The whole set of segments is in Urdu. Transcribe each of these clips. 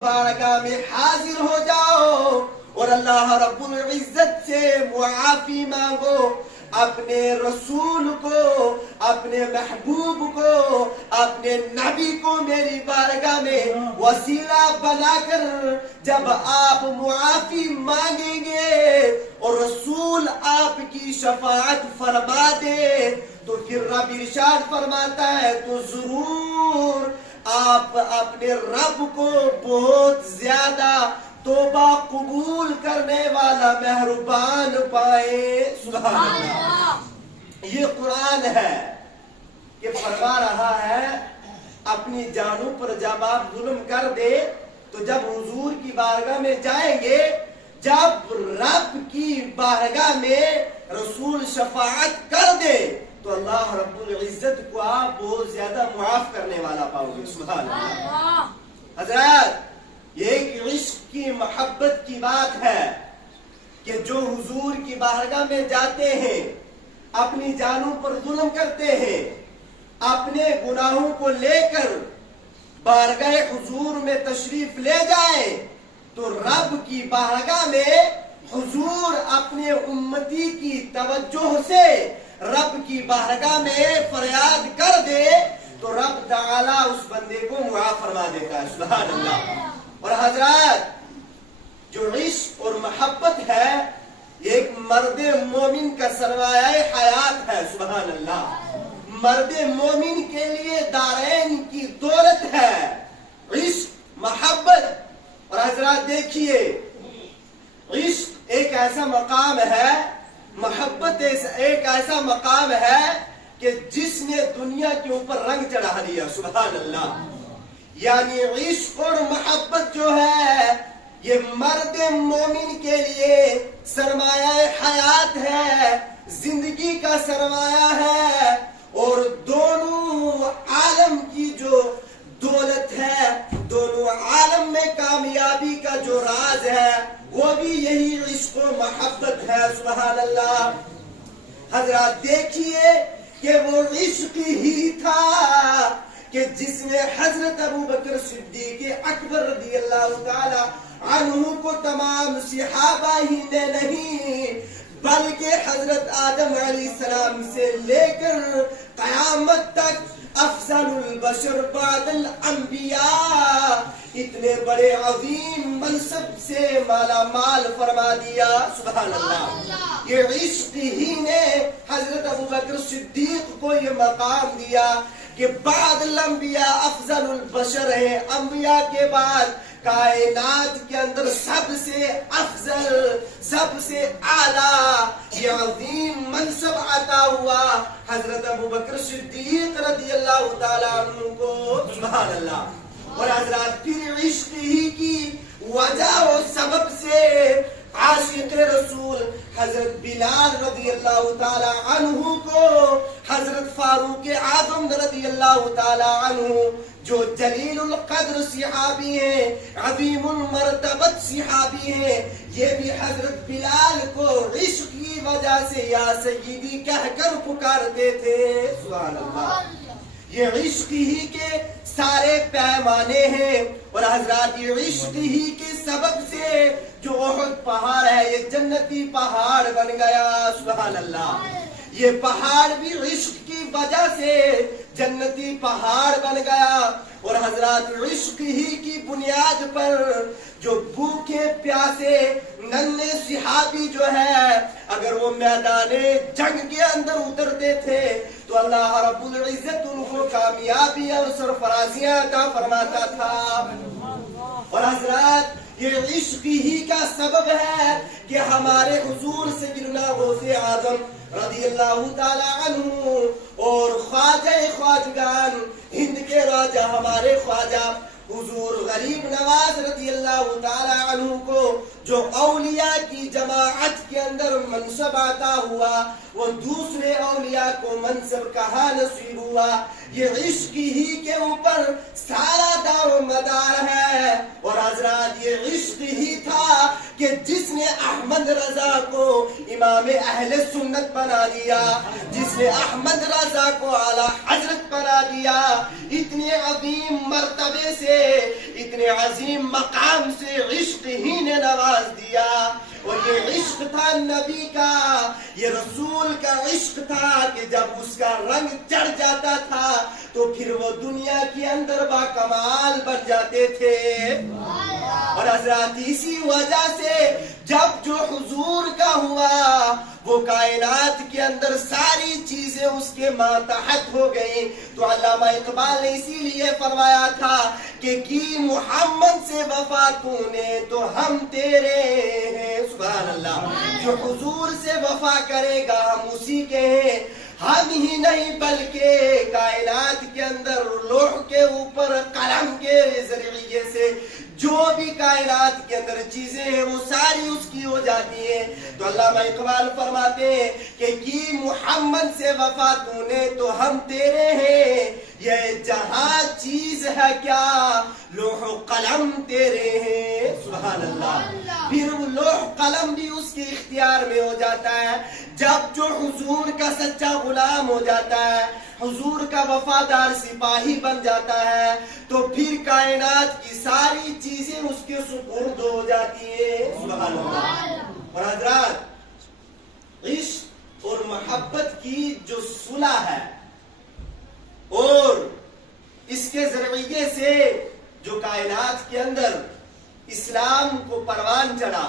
بارگاہ میں حاضر ہو جاؤ اور اللہ رب العزت سے معافی مانگو، اپنے رسول کو، اپنے محبوب کو، اپنے نبی کو میری بارگاہ میں وسیلہ بنا کر جب آپ معافی مانگیں گے اور رسول آپ کی شفاعت فرما دے تو پھر رب ارشاد فرماتا ہے تو ضرور آپ اپنے رب کو بہت زیادہ توبہ قبول کرنے والا مہربان پائے۔ سبحان اللہ۔ یہ قرآن ہے کہ فرما رہا ہے اپنی جانوں پر جب آپ ظلم کر دے تو جب حضور کی بارگاہ میں جائیں گے، جب رب کی بارگاہ میں رسول شفاعت کر دے تو اللہ رب العزت کو آپ بہت زیادہ معاف کرنے والا پاؤ گے۔ سبحان اللہ۔ حضرات، یہ ایک عشق کی محبت کی بات ہے کہ جو حضور کی بارگاہ میں جاتے ہیں، اپنی جانوں پر ظلم کرتے ہیں، اپنے گناہوں کو لے کر بارگاہ حضور میں تشریف لے جائیں تو رب کی بارگاہ میں حضور اپنے امتی کی توجہ سے رب کی بارگاہ میں فریاد کر دے تو رب تعالیٰ اس بندے کو معاف فرما دیتا ہے۔ سبحان اللہ۔ اور حضرات، جو عشق اور محبت ہے یہ ایک مرد مومن کا سرمایہ حیات ہے۔ سبحان اللہ۔ مرد مومن کے لیے دارین کی دولت ہے عشق، محبت۔ اور حضرات دیکھیے، عشق ایک ایسا مقام ہے، محبت ایک ایسا مقام ہے کہ جس نے دنیا کے اوپر رنگ چڑھا دیا۔ سبحان اللہ۔ یعنی عشق اور محبت جو ہے یہ مرد مومن کے لیے سرمایہ حیات ہے، زندگی کا سرمایہ ہے، اور دونوں عالم کی جو دولت ہے، دونوں عالم میں کامیابی کا جو راز ہے وہ بھی یہی عشق و محبت ہے۔ سبحان اللہ۔ حضرات دیکھیے کہ وہ عشق ہی تھا کہ جس نے حضرت ابوبکر صدیق اکبر رضی اللہ تعالی عنہ کو تمام صحابہ ہی نے نہیں بلکہ حضرت آدم علیہ السلام سے لے کر قیامت تک افضل البشر بعد الانبیاء اتنے بڑے عظیم منصب سے مالا مال فرما دیا۔ سبحان اللہ۔ یہ عشق ہی نے حضرت ابوبکر صدیق کو یہ مقام دیا کہ بعد الانبیاء افضل البشر ہے، انبیاء کے بعد کائنات کے اندر سب سے افضل، سب سے اعلیٰ یہ عظیم منصب عطا ہوا حضرت ابوبکر صدیق رضی اللہ تعالیٰ عنہ کو۔ سبحان اللہ۔ اور حضرات پھر عشق ہی کی وجہ و سبب سے عاشق رسول حضرت بلال رضی اللہ تعالی عنہ کو حضرت فاروق اعظم رضی اللہ تعالی عنہ جو جلیل القدر صحابی ہیں، عظیم المرتبت صحابی ہیں، یہ بھی حضرت بلال کو عشق کی وجہ سے یا سیدی کہہ کر پکارتے تھے۔ سبحان اللہ۔ یہ عشق ہی کے سارے پیمانے ہیں۔ اور حضرات یہ عشق ہی کے سبب سے جو احد پہاڑ ہے یہ جنتی پہاڑ بن گیا۔ سبحان اللہ۔ یہ پہاڑ بھی عشق کی وجہ سے جنتی پہاڑ بن گیا۔ اور حضرات عشق ہی کی بنیاد پر جو بھوکے پیاسے ننھے صحابی جو ہے اگر وہ میدان جنگ کے اندر اترتے تھے تو اللہ رب العزت ان کو کامیابی اور سرفرازیاں عطا فرماتا تھا۔ اور حضرات یہ عشق ہی کا سبب ہے کہ ہمارے حضور سیدنا غوث اعظم رضی اللہ تعالی عنہ اور خواجہ خواجگان ہند کے راجہ ہمارے خواجہ حضور غریب نواز رضی اللہ تعالی عنہ کو جو اولیاء کی جماعت کے اندر منصب عطا ہوا وہ دوسرے اولیاء کو منصب کہاں نصیب ہوا؟ یہ عشق ہی کے اوپر سارا دار و مدار ہے۔ اور حضرات یہ عشق ہی تھا کہ جس نے احمد رضا کو امام اہل سنت بنا دیا، جس نے احمد رضا کو اعلیٰ حضرت بنا دیا، اتنے عظیم مرتبے سے، اتنے عظیم مقام سے عشق ہی نے نواز دیا۔ اور یہ عشق تھا نبی کا، یہ رسول کا عشق تھا کہ جب اس کا رنگ چڑھ جاتا تھا تو پھر وہ دنیا کے اندر با کمال بن جاتے تھے۔ اور حضرات اسی وجہ سے جب جو حضور کا ہوا وہ کائنات کے اندر ساری چیزیں اس کے ماتحت ہو گئی، تو علامہ اقبال نے اسی لیے فرمایا تھا کہ کی محمد سے وفا تو نے تو ہم تیرے ہیں۔ سبحان اللہ، جو حضور سے وفا کرے گا ہم اسی کے ہیں، ہم ہی نہیں بلکہ کائنات کے اندر لوح کے اوپر قلم کے ذریعے سے جو بھی کائنات کے اندر چیزیں ہیں وہ ساری اس کی ہو جاتی ہیں۔ تو علامہ اقبال فرماتے ہیں کہ کی محمد سے وفا تو نے تو ہم تیرے ہیں، یہ جہاں چیز ہے کیا لوح و قلم تیرے ہیں۔ سبحان اللہ، پھر وہ لوح قلم بھی اس کے اختیار میں ہو جاتا ہے۔ جب جو حضور کا سچا غلام ہو جاتا ہے، حضور کا وفادار سپاہی بن جاتا ہے، تو پھر کائنات کی ساری چیزیں اس کے سپرد ہو جاتی ہیں۔ سبحان اللہ۔ اور حضرات عشق اور محبت کی جو صلح ہے اور اس کے ذریعے سے جو کائنات کے اندر اسلام کو پروان چڑھا،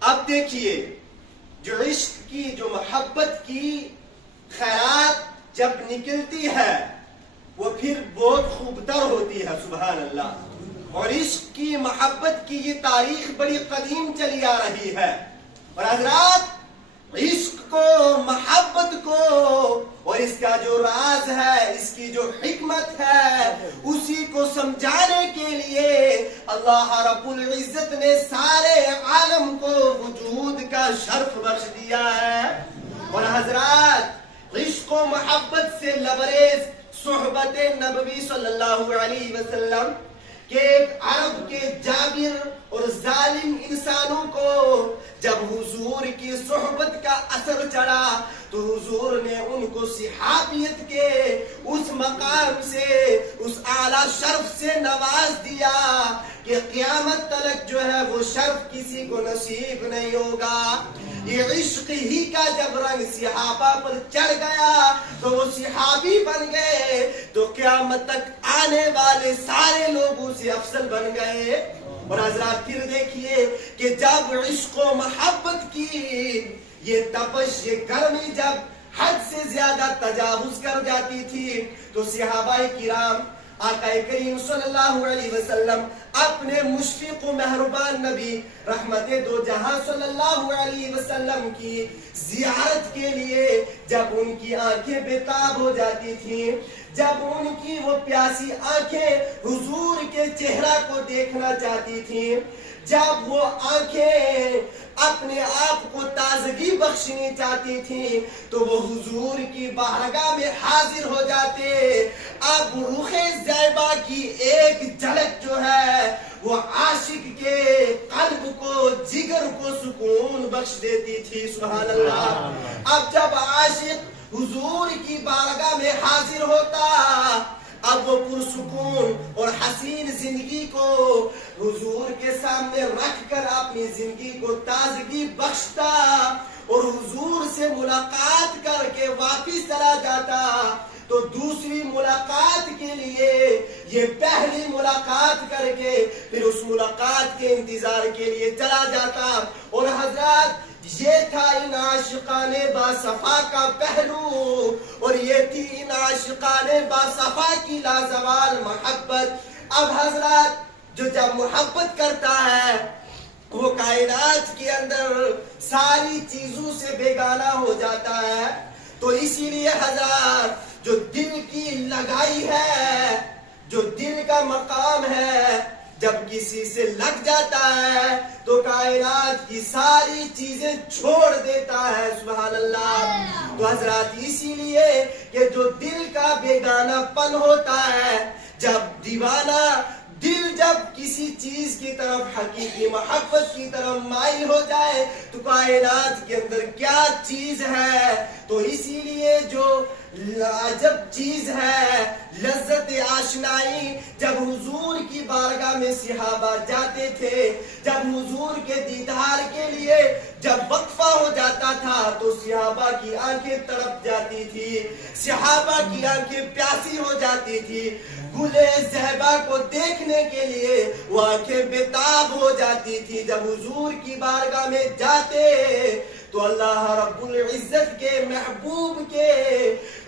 اب دیکھیے جو عشق کی جو محبت کی خیرات جب نکلتی ہے وہ پھر بہت خوبتر ہوتی ہے۔ سبحان اللہ۔ اور عشق کی محبت کی یہ تاریخ بڑی قدیم چلی آ رہی ہے، اور حضرات عشق کو، محبت کو اور اس کا جو راز ہے، اس کی جو حکمت ہے، اسی کو سمجھانے کے لیے اللہ رب العزت نے سارے عالم کو وجود کا شرف بخش دیا ہے۔ اور حضرات عشق و محبت سے لبریز صحبت نبوی صلی اللہ علیہ وسلم کہ ایک عرب کے جابر اور ظالم انسانوں کو جب حضور کی صحبت کا اثر چڑھا تو حضور نے ان کو صحابیت کے اس مقام سے، اس اعلیٰ شرف سے نواز دیا کہ قیامت تک جو ہے وہ شرف کسی کو نصیب نہیں ہوگا۔ یہ عشق ہی کا جب رنگ صحابہ پر چڑھ گیا تو وہ صحابی بن گئے، تو قیامت تک آنے والے سارے لوگوں سے افضل بن گئے۔ اور حضرات پھر دیکھیے کہ جب عشق و محبت کی یہ تپش، یہ گرمی جب حد سے زیادہ تجاوز کر جاتی تھی تو صحابہ کرام آقا کریم صلی اللہ علیہ وسلم اپنے مشفق و مہربان نبی رحمت دو جہاں صلی اللہ علیہ وسلم کی زیارت کے لیے جب ان کی آنکھیں بےتاب ہو جاتی تھیں، جب ان کی وہ پیاسی آنکھیں حضور کے چہرہ کو دیکھنا چاہتی تھیں، جب وہ آنکھیں اپنے آپ کو تازگی بخشنی چاہتی تھیں تو وہ حضور کی بارگاہ میں حاضر ہو جاتے۔ اب رخ زیبا کی ایک جھلک جو ہے وہ عاشق کے قلب کو، جگر کو سکون بخش دیتی تھی۔ سبحان اللہ۔ اب جب عاشق حضور کی بارگاہ میں حاضر ہوتا، اب وہ پرسکون اور حسین زندگی کو حضور کے سامنے رکھ کر اپنی زندگی کو تازگی بخشتا اور حضور سے ملاقات کر کے واپس چلا جاتا، تو دوسری ملاقات کے لیے یہ پہلی ملاقات کر کے پھر اس ملاقات کے انتظار کے لیے چلا جاتا۔ اور حضرات یہ تھا ان عاشقان باصفا کا پہلو، اور یہ تھی ان عاشقان باصفا کی لازوال محبت۔ اب حضرات جو جب محبت کرتا ہے وہ کائنات کے اندر ساری چیزوں سے بیگانہ ہو جاتا ہے، تو اسی لیے حضرات جو دل کی لگائی ہے، جو دل کا مقام ہے، جب کسی سے لگ جاتا ہے تو کائنات کی ساری چیزیں چھوڑ دیتا ہے۔ سبحان اللہ۔ تو حضرات اسی لیے کہ جو دل کا بیگانہ پن ہوتا ہے، جب دیوانہ دل جب کسی چیز کی طرف حقیقی محبت کی طرف مائل ہو جائے تو کائنات کے اندر کیا چیز ہے. تو اسی لیے جو عجب چیز ہے لذت آشنائی، جب حضور کی بارگاہ میں صحابہ جاتے تھے، جب حضور کے دیدار کے لیے جب وقفہ ہو جاتا تھا تو صحابہ کی آنکھیں تڑپ جاتی تھی، صحابہ کی آنکھیں پیاسی ہو جاتی تھی، گلے زہبا کو دیکھنے کے لیے وہ آنکھیں بےتاب ہو جاتی تھی. جب حضور کی بارگاہ میں جاتے تو اللہ رب العزت کے محبوب کے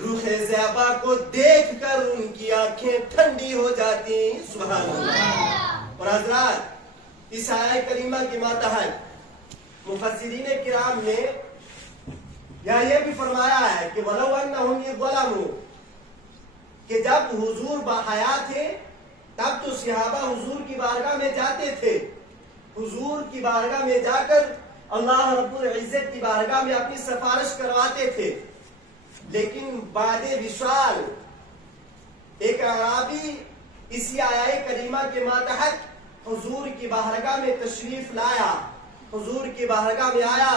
رخ زیبا کو دیکھ کر ان کی آنکھیں ٹھنڈی ہو جاتی. سبحان اللہ. اور حضرات، اس آیہ کریمہ کے ماتحت مفسرین کرام نے یہ بھی فرمایا ہے کہ وَلَوْ أَنَّهُمْ إِذْ ظَلَمُوا، کہ جب حضور باحیات تھے تب تو صحابہ حضور کی بارگاہ میں جاتے تھے، حضور کی بارگاہ میں جا کر اللہ رب العزت کی بارگاہ میں اپنی سفارش کرواتے تھے. لیکن بعد وصال ایک اعرابی اسی آیہ کریمہ کے ماتحت حضور کی بارگاہ میں تشریف لایا، حضور کی بارگاہ میں آیا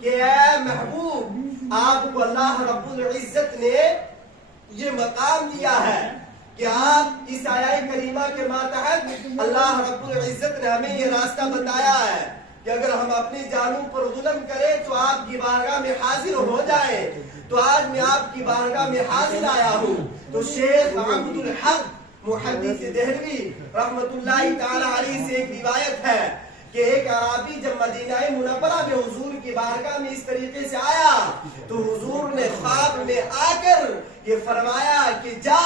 کہ اے محبوب، آپ کو اللہ رب العزت نے یہ مقام دیا ہے کہ آپ اس آیہ کریمہ کے ماتحت اللہ رب العزت نے ہمیں یہ راستہ بتایا ہے کہ اگر ہم اپنی جانوں پر ظلم کریں تو آپ کی بارگاہ میں حاضر ہو جائیں. تو آج میں آپ کی بارگاہ میں حاضر آیا ہوں. تو شیخ عبد الحق محدث دہلوی رحمت اللہ تعالی علیہ سے ایک روایت ہے کہ ایک عربی جب مدینہ منورہ میں حضور کی بارگاہ میں اس طریقے سے آیا تو حضور نے خواب میں آ کر یہ فرمایا کہ جا،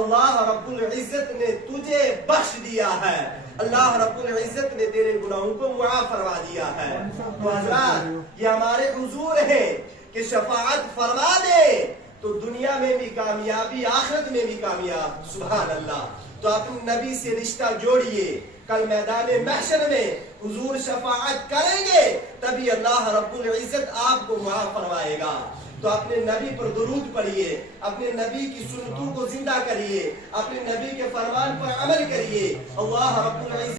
اللہ رب العزت نے تجھے بخش دیا ہے، اللہ رب العزت نے تیرے گناہوں کو معاف فرما دیا ہے. تو حضرات، یہ ہمارے حضور ہے کہ شفاعت فرما دے تو دنیا میں بھی کامیابی، آخرت میں بھی کامیاب. سبحان اللہ. تو اپنے نبی سے رشتہ جوڑیے، کل میدان محشر میں حضور شفاعت کریں گے تبھی اللہ رب العزت آپ کو معاف فرمائے گا. تو اپنے نبی پر درود پڑھیے، اپنے نبی کی سنتوں کو زندہ کریے، اپنے نبی کے فرمان پر عمل کریے. اللہ رب العزت